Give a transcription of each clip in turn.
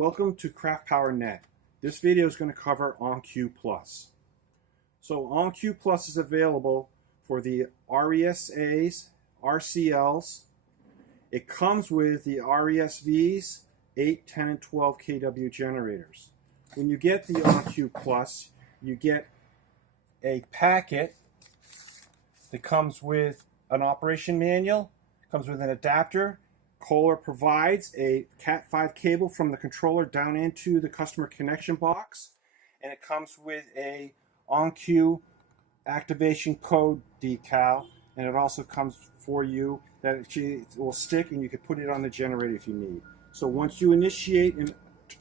Welcome to Craft Power Net. This video is going to cover OnCue Plus. So OnCue Plus is available for the RESAs, RCLs. It comes with the RESVs, 8, 10, and 12 kW generators. When you get the OnCue Plus, you get a packet that comes with an operation manual, comes with an adapter. Kohler provides a Cat5 cable from the controller down into the customer connection box, and it comes with a OnCue activation code decal, and it also comes for you that it will stick and you can put it on the generator if you need. So once you initiate and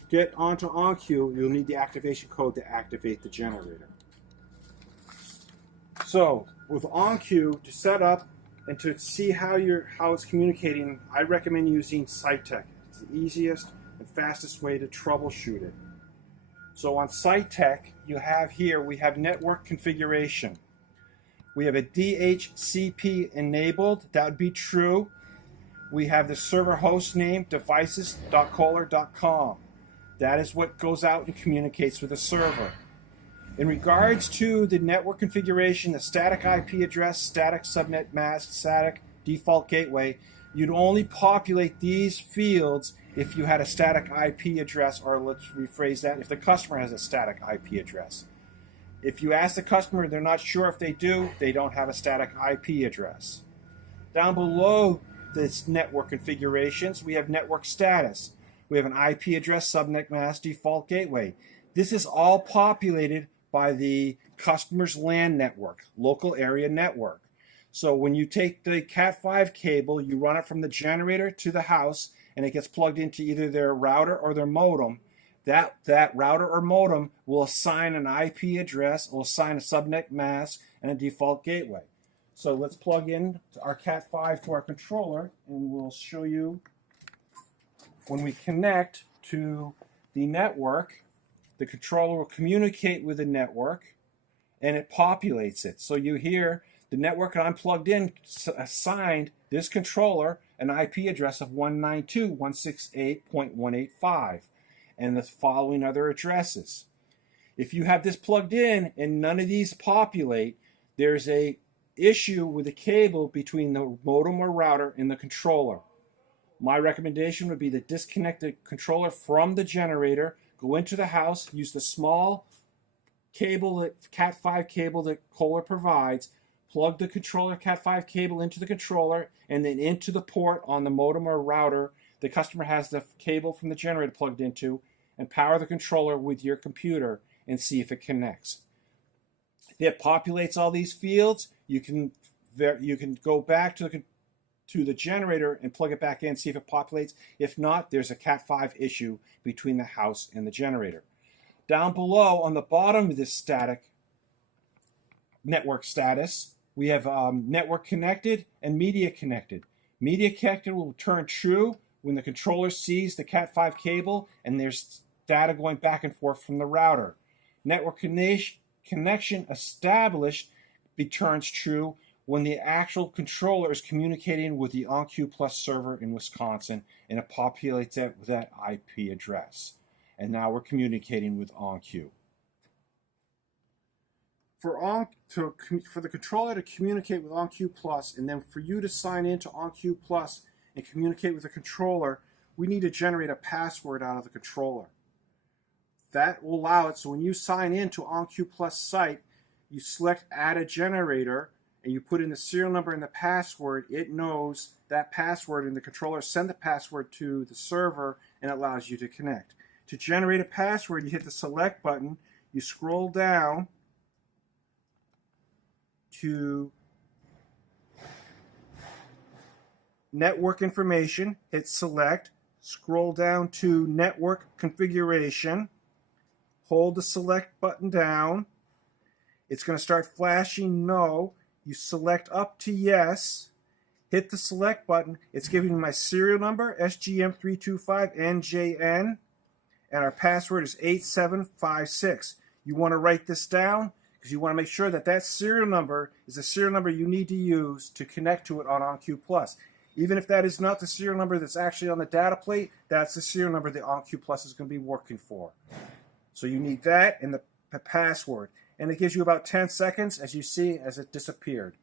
get onto OnCue, you'll need the activation code to activate the generator. So with OnCue, to set up and to see how it's communicating, I recommend using SiteTech. It's the easiest and fastest way to troubleshoot it. So on SiteTech, we have network configuration. We have a DHCP enabled, that would be true. We have the server host name, devices.kohler.com. That is what goes out and communicates with the server. In regards to the network configuration, the static IP address, static subnet mask, static default gateway, you'd only populate these fields if you had a static IP address, or let's rephrase that, if the customer has a static IP address. If you ask the customer, they're not sure if they do, they don't have a static IP address. Down below this network configurations, we have network status. We have an IP address, subnet mask, default gateway. This is all populated by the customer's LAN network, local area network. So when you take the Cat5 cable, you run it from the generator to the house, and it gets plugged into either their router or their modem. That router or modem will assign an IP address, will assign a subnet mask, and a default gateway. So let's plug in our Cat5 to our controller, and we'll show you when we connect to the network. The controller will communicate with the network, and it populates it. So you hear the network that I'm plugged in assigned this controller an IP address of 192.168.185 and the following other addresses. If you have this plugged in and none of these populate, there's a issue with the cable between the modem or router and the controller. My recommendation would be to disconnect the controller from the generator, go into the house, use the small cable, Cat5 cable that Kohler provides, plug the controller Cat5 cable into the controller, and then into the port on the modem or router the customer has the cable from the generator plugged into, and power the controller with your computer and see if it connects. If it populates all these fields, you can go back to the generator and plug it back in, see if it populates. If not, there's a Cat5 issue between the house and the generator. Down below, on the bottom of this static network status, we have network connected and media connected. Media connected will turn true when the controller sees the Cat5 cable and there's data going back and forth from the router. Network connection established returns true when the actual controller is communicating with the OnCue Plus server in Wisconsin, and it populates it with that IP address. And now we're communicating with OnCue. For the controller to communicate with OnCue Plus, and then for you to sign into OnCue Plus and communicate with the controller, we need to generate a password out of the controller. That will allow it, so when you sign into OnCue Plus site, you select Add a Generator, and you put in the serial number and the password. It knows that password, and the controller sends the password to the server, and it allows you to connect. To generate a password, you hit the select button, you scroll down to network information, hit select, scroll down to network configuration, hold the select button down. It's going to start flashing no. You select up to yes, hit the select button. It's giving me my serial number, SGM325NJN, and our password is 8756. You want to write this down because you want to make sure that that serial number is the serial number you need to use to connect to it on OnCue Plus. Even if that is not the serial number that's actually on the data plate, that's the serial number the OnCue Plus is going to be working for. So you need that and the password. And it gives you about 10 seconds, as you see, as it disappeared.